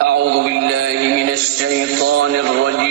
أعوذ بالله من الشيطان الرجيم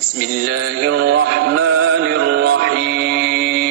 بسم الله الرحمن الرحيم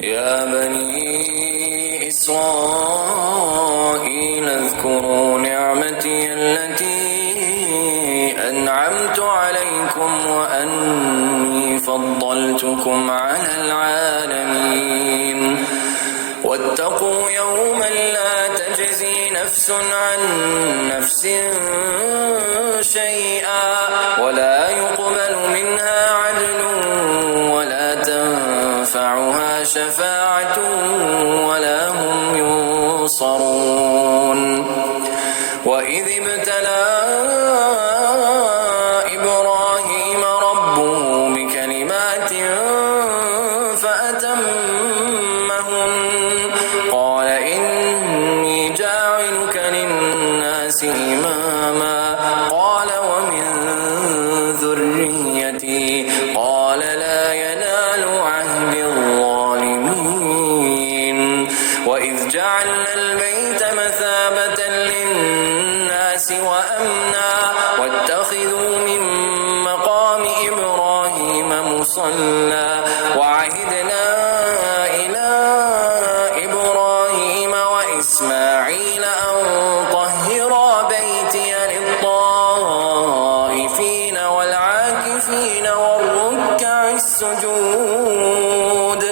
يا بني إسرائيل اذكروا نعمتي التي أنعمت عليكم وأني فضلتكم على العالمين واتقوا يوما لا تجزي نفس عن نفس شيئا ولا يقبل منها عدل ولا تنفعها شفاعة ولا هم ينصرون وإذ ابتلى إبراهيم ربه بكلمات فأتمهن قال إني جاعلك للناس إماما قال ومن ذريتي قال لا ينال عهد الظالمين وإذ جعلنا البيت مثابة للناس وأمنا واتخذوا من مقام إبراهيم مصلى وعهدنا إلى إبراهيم وإسماعيل أن طهرا بيتي للطائفين والعاكفين والركع السجود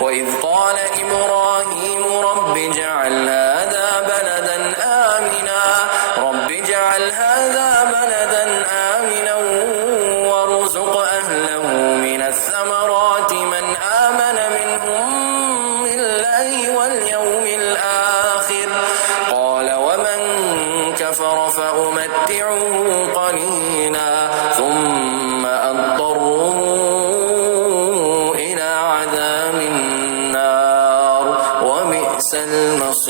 وإذ قال إبراهيم رب اجعل هذا بلدا آمنا وارزق أهله من الثمرات من آمن منهم بالله واليوم الآخر قال ومن كفر فأمتعه قليلا ثم أضطره إلى عذاب النار وبئس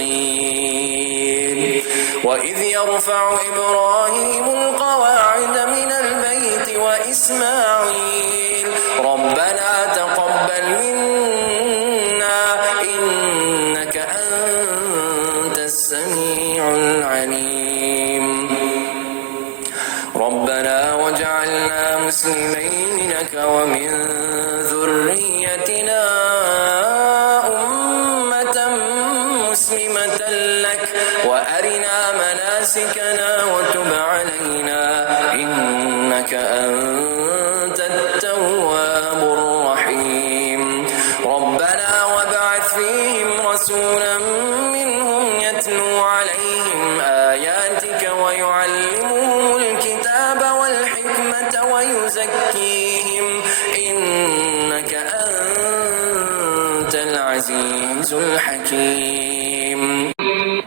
المصير وإذ يرفع إبراهيم القواعد من البيت وإسماعيل ربنا تقبل منا إنك أنت السميع العليم ربنا وجعلنا مسلمين لك ومن ذريتنا أمة مسلمة لك وأرنا مناسكنا وتب علينا إنك أنت التواب الرحيم ربنا وابعث فيهم رسولا منهم يتلو عليهم آياتك ويعلمهم الكتاب والحكمة ويزكيهم إنك أنت العزيز الحكيم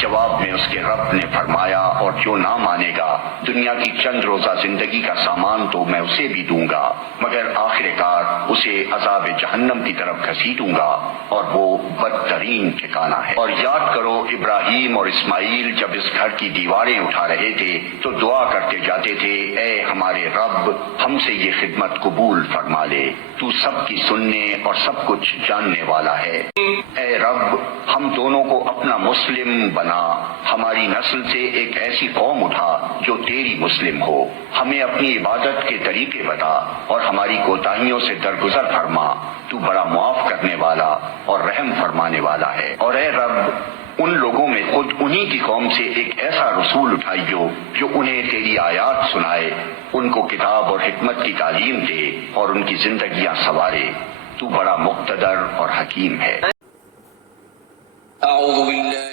جواب میں اس کے رب نے فرمایا اور جو نہ مانے گا دنیا کی چند روزہ زندگی کا سامان تو میں اسے بھی دوں گا مگر آخر کار اسے عذاب جہنم کی طرف گھسیٹوں گا اور وہ بدترین ٹھکانہ ہے۔ اور یاد کرو ابراہیم اور اسماعیل جب اس گھر کی دیواریں اٹھا رہے تھے تو دعا کرتے جاتے تھے، اے ہمارے رب ہم سے یہ خدمت قبول فرما لے، تو سب کی سننے اور سب کچھ جاننے والا ہے۔ اے رب ہم دونوں کو اپنا مسلم بنا، ہماری نسل سے ایک ایسی قوم اٹھا جو تیری مسلم ہو، ہمیں اپنی عبادت کے طریقے بتا اور ہماری کوتاہیوں سے درگزر فرما، تو بڑا معاف کرنے والا اور رحم فرمانے والا ہے۔ اور اے رب ان لوگوں میں خود انہی کی قوم سے ایک ایسا رسول اٹھائیو جو انہیں تیری آیات سنائے، ان کو کتاب اور حکمت کی تعلیم دے اور ان کی زندگیاں سنوارے، تو بڑا مقتدر اور حکیم ہے۔ أعوذ بالله